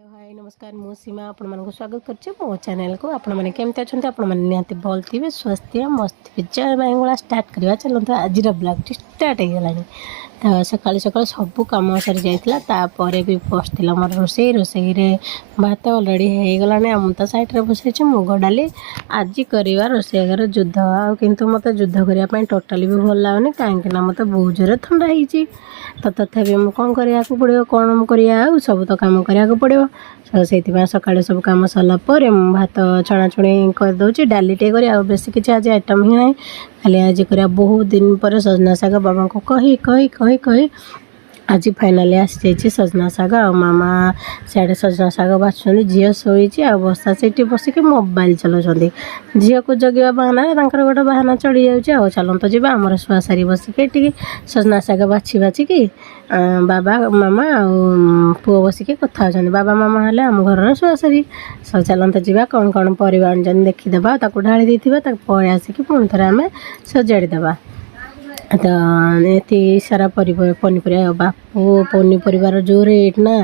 Hello hi नमस्कार मु सीमा आपण मानक स्वागत करछे मो चैनल को आपण माने केमते अछंते आपण माने निहाती भल थिबे स्वस्थ मस्त जय बांगला स्टार्ट करवा चलतो आज ब्लॉग स्टार्ट हो गलानी सकाल सकाल सब कम सरी जाइतिला तापर भी बसला मोर रोसई रे भात अलरेडी हो गलानी हम तो साइड रे बसैछि मुग डाली आज करवा रोसई घर युद्ध आ किंतु मते युद्ध करिया पई टोटली भी भल लागनी काहेकि ना मते बहुत जोर ठंडा होईछि तो तथापि मुझे कौन करा पड़ो कौन करा सब तो कम करा पड़ो से सका सब कम सरलापर भात छणाछुणी करदे डालीटे कर बेस किसी आज आइटम ही ना खाली आज कर बहुत दिन पर सजना शाग बाबा को कही कही कही कही आज फाइनाली आसी जाइए सजना शाग आ मामा सियाड़े सजना शाग बाछुं झील शोची आ बसा से बसिक मोबाइल चलाउं झील को जगह बाहाना गोटे बाहाना चढ़ी जाऊँ चलत जी आम शुआ सारी बसिक सजना शाग बाछी बाछिक बाबा मामा पुओ बसिक कथा होती बाबा मामा हेल्ले आम घर शुआ सारी चलत जी कौन कौन पर आन देखीदे ढाई देता पलि आसिक पुणी थे आम सजाड़ीदे तो ये सारा पनीपरिया बापू पनीपरिवार जो रेट ना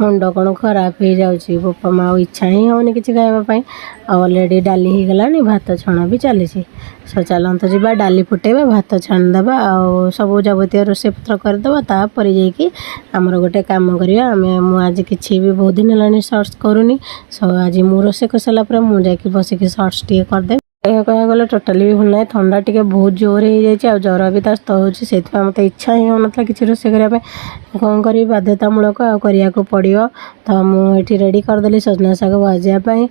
मुंड कौन खराब हो जाऊँगी बापा माँ इच्छा ही होनी किसी खावाई अलरेडी डाली हो गलानी भात छणा भी चली चलत जी डाली फुटेबा भात छाणीदे आ सब जबतीय रोषे पत्र करदे तापर जामर गोटे कम करवा आम आज किसी भी बहुत दिन है सर्च करूनी सो आज मु रोषे कर सारापर मुझे बसिक सर्च टे करदे कह गले टोटाली भी भल ना थंडा टी बहुत जोर हो जाए ज्वर भी तो होती से मत इच्छा ही होना किसी रोषे करने कौन करी बाध्यतामूलक आया पड़ो तो मुझे रेडी करदेली सजना शाग भाजापी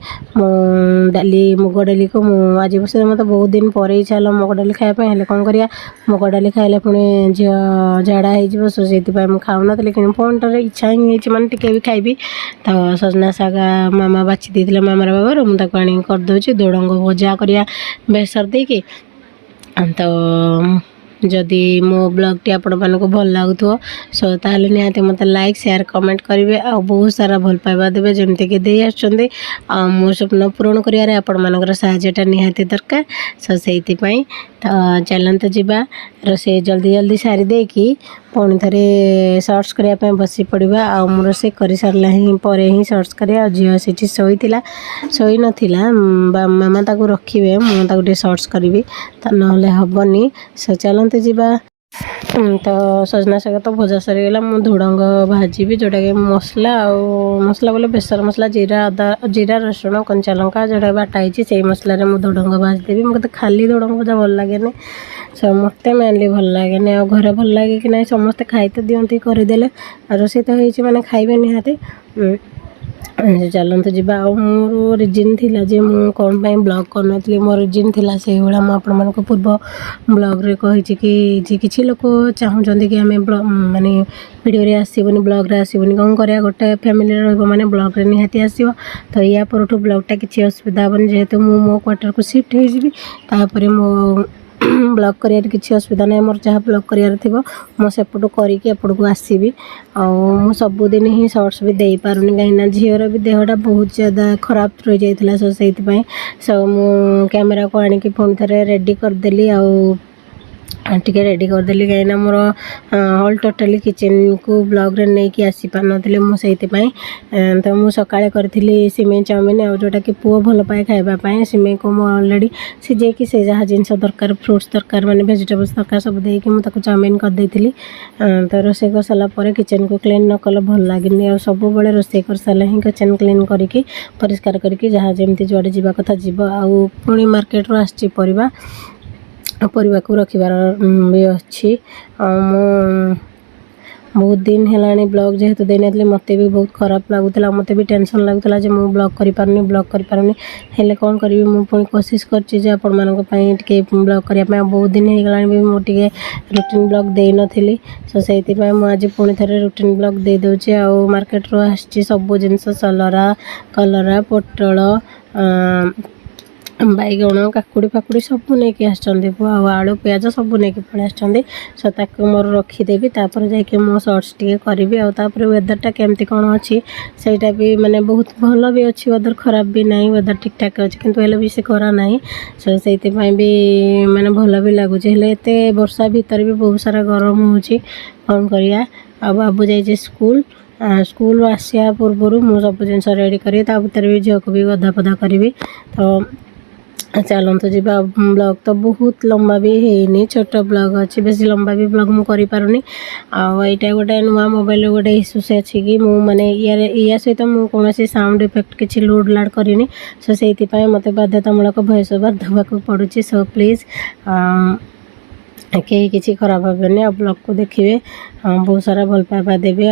डाली मुग डाली को आज बस मत बहुत दिन पर इच्छा है मुग डाली खायापी कौन करा मुग डाली खाइले पुणी झी झाड़ा हो खाऊन कि फोन टे इच्छा ही मानते भी खाइबी तो सजना शाग मामा बाछी देते मामार बाबार मुझे आनी करदे दोड़ंग भजा कर बेसर देकी तो जदि मो ब्लॉग टी आपण मानक भल लगुव सो ताहले निहाती मत लाइक शेयर कमेंट करेंगे आ बहुत सारा भल पाइबा देवे जमती कि दे आछंदे आ मो स्वप्न पूरण करियारे आपण मानकर सहायता निहाती दरकार सो सेति पई तो चलत जीवा रोसे जल्दी जल्दी सारी देकी पुणी थे सर्च करने बसी पड़ा आ रोसे कर सारा ही सर्च करा झील से शोई नाला मामा ताको रखिए मुझे सर्च करी तो ना हेनी सो चलते जीवा तो सजना शाग तो भजा सरीगला मु धुड़ंग भाजी जोटा कि मसला मसला बोले बेसर मसला जीरा अदा जीरा रसुण कंचा लंका जोटा बाटाई से मसलार मुझे धुड़ंग भाजीदेवी मत खाली धुड़ंग भजा भल लगे सो मत मेनली भल लगे आ घरे भल लगे कि ना समस्ते खाई तो दिखती करदे रोषे तो होती मैंने खाइबे निहाती चलते जी मोर रिजन थिला जे मु कौन पाई ब्लॉग करनी मोर रिजन थिला से भाया मुझे पूर्व ब्लॉग रे कही कि किसी लोग चाहते कि आम माने वीडियो आसबनी ब्लॉग रे आसबनी कौन करा गोटे फैमिली रही ब्लॉग रे निहाती आसो तो या पर ब्लॉगटा किसी असुविधा हेनी जेहेतु मो क्वार्टर को शिफ्ट होपर मो ब्लॉग कर किसी असुविधा ना मोर जहाँ ब्लॉग करार थी मो सेपटू करके एपटू आसबि आ सबुदिन ही सर्ट्स भी दे पारुनी कहीं झीर भी देहटा बहुत ज़्यादा खराब रही जाता सो से मु कैमेरा को आणिकी पुणी थे रेडी करदेली टिके रेडी करदेली कहीं मोर हॉल टोटाली किचन को ब्लॉग रे नहीं कि आसी पार नथिले मुझे तो मु सकाळे करथिली सिमेई चाउमिन आ जोटा कि पुओ भल पाए खाइबा पाए सिमेई को मु ऑलरेडी सिजेकी से जहाँ जिनस दरकार फ्रुट्स दरकार माने वेजिटेबल्स दरकार सब देकी मु ताको चाउमिन कर देथिली तो रोसे कर सारा पर किचन को क्लीन न कले भल लागेनी आ सब बेले रोसे कर सारा ही किचन क्लीन करिकी परिष्कार करिकी जहाँ जेमती जुआडे जीवा कथा जीव आ पुणी मार्केट रो आछि परिवा को रखिबार भी अच्छी बहुत दिन है ब्लॉग जेहेतु देनी मत भी बहुत खराब लगुला मत भी टेंशन लगुला जो मुझे ब्लॉग करें हेल्ले कौन करी मुझे कोशिश कर ब्लॉग करने बहुत दिन हो गला भी मुझे रुटीन ब्लॉग दे नी सो से आज पुणी थे रुटीन ब्लॉग दे दूचे आ मार्केट रो आसी सब जिनस सलरा कलरा पोटल बैगण काकुड़ी फाकुड़ी सब नहीं आलू पियाज सब नहीं पड़े आसो मोर रखीदेवी तापर जाकि मो सर्ट्स टे करी वेदरटा केमती कौन अच्छी सहीटा भी माने बहुत भल भी अच्छी वेदर खराब भी नहीं वेदर ठीक ठाक अच्छी किंतु हेल्ले भी से करा ना सो से भी माने भल भी लगुच वर्षा भितर भी बहुत सारा गरम हो कौन करिया आ बाबू जाइए स्कूल स्कूल आसिया पूर्व मुझे सब जिन रेडी करी भितर भी झील को भी गधा पधा करी तो चलते जीवा ब्लॉग तो बहुत लंबा भी है छोट ब्लॉग अच्छी बेस लंबा भी ब्लॉग मुझे करें आईटा गोटे नुआ मोबाइल गोटे इश्यूस अच्छी कि मैंने या सहित मुझे कौन साउंड इफेक्ट किसी लोड लाड करनी सो से मत बाध्यतामूलक वॉइस ओवर देवाक पड़ुची सो प्लीज कहीं किसी खराब भावेनि आ ब्लॉग को देखिए बहुत सारा भल पाइबा देवे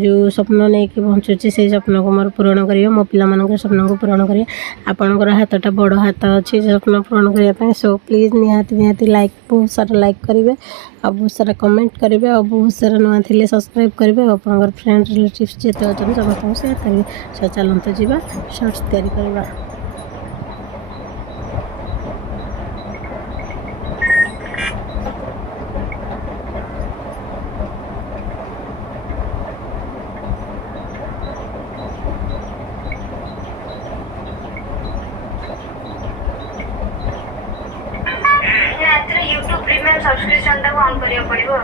जो स्वप्न नहीं कि बंचुची से स्वप्न को मोर पूरण करिए मो पिला स्वप्न को पूरण करिए आपणकर हाथटा बड़ हाथ अच्छी स्वप्न पूरण करने सो प्लीज निहाती निहाती लाइक बहुत सारा लाइक करेंगे आ बहुत सारा कमेंट करेंगे और बहुत सारा नुआ थे सब्सक्राइब करेंगे और फ्रेंड रिलेटिव्स जिते अच्छे समस्त सेयार करेंगे सो चलते जीवा शॉर्ट्स तैयारी करवा सब्सक्रिप्शन टाको ऑन करिया पड़िबो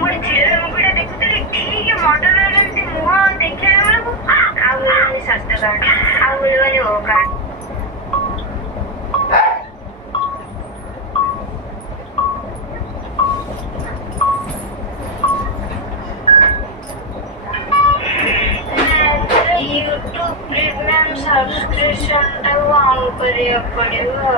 मोर थिएटर मूवीटा देखुतली ठीक मॉडल एमती मुह देखिया बेलको आ बोलवानी स्वास्थ्य कार्ड आ बोलवानी ओ कार्ड यूट्यूब प्रीमियम सब्सक्रिप्शन टाको ऑन करिया पड़िबो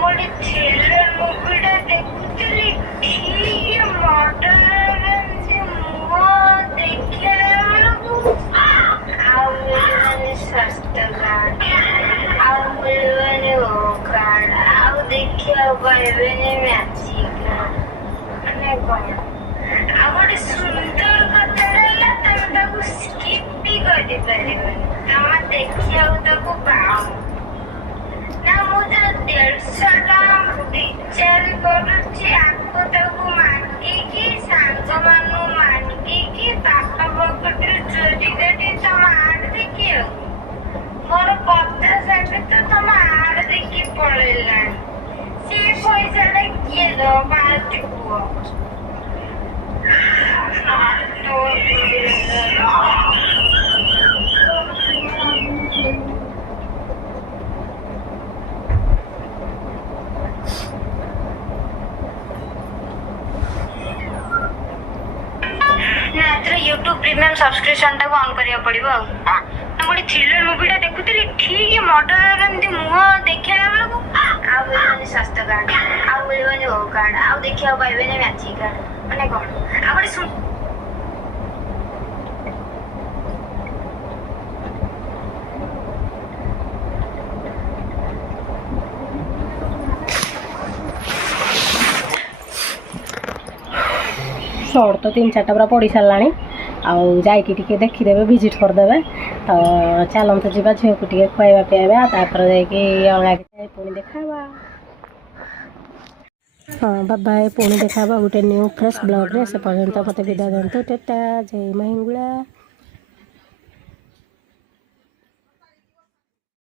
मोड़ी थिएटर मूवीटा देखुतली ठीक मॉडल एमती मुह देखिया बेलको आ बोलवानी स्वास्थ्य कार्ड आ बोलवानी ओ कार्ड आ देखिया पाइबेनी मैचिंग माने कोन आ गोटे सुंदर कथा रहला तमे ताको स्किप भी कर दे परिबनी तमे देखिया ताको पाओ ना मुझे 150 टका रिचार्ज करूची आपको ताको मांगी की सांग मानु मांगी की पापा पकड़ चोरी करती तम आड़ देखियो मोर 50 सेकंड तो तम आड़ देखी पड़ेला से पैसा रे किए दो बात को यूट्यूब प्रीमियम सब्सक्रिप्शन टाको ऑन करिया पड़िबो मोड़ी थिएटर मूवीटा देखुतली ठीक मॉडल एमती मुह देखिया बेलको आ बोलवानी स्वास्थ्य कार्ड आ बोलवानी ओ कार्ड आ देखिया पाइबेनी मैचिंग कार्ड माने कोन आ गोटे शॉर्ट तो 3-4 पूरा पढ़ी सारा आउ जाकि देखीदे भिजिट करदे तो चलते जीवा झील को खुआवा पियावा अलग पुणी देखा हाँ बाय पुणी देखा गोटे न्यू फ्रेश ब्लॉग रे से पर्यंत मत विदा दिंतु टाटा जय महिंगुला।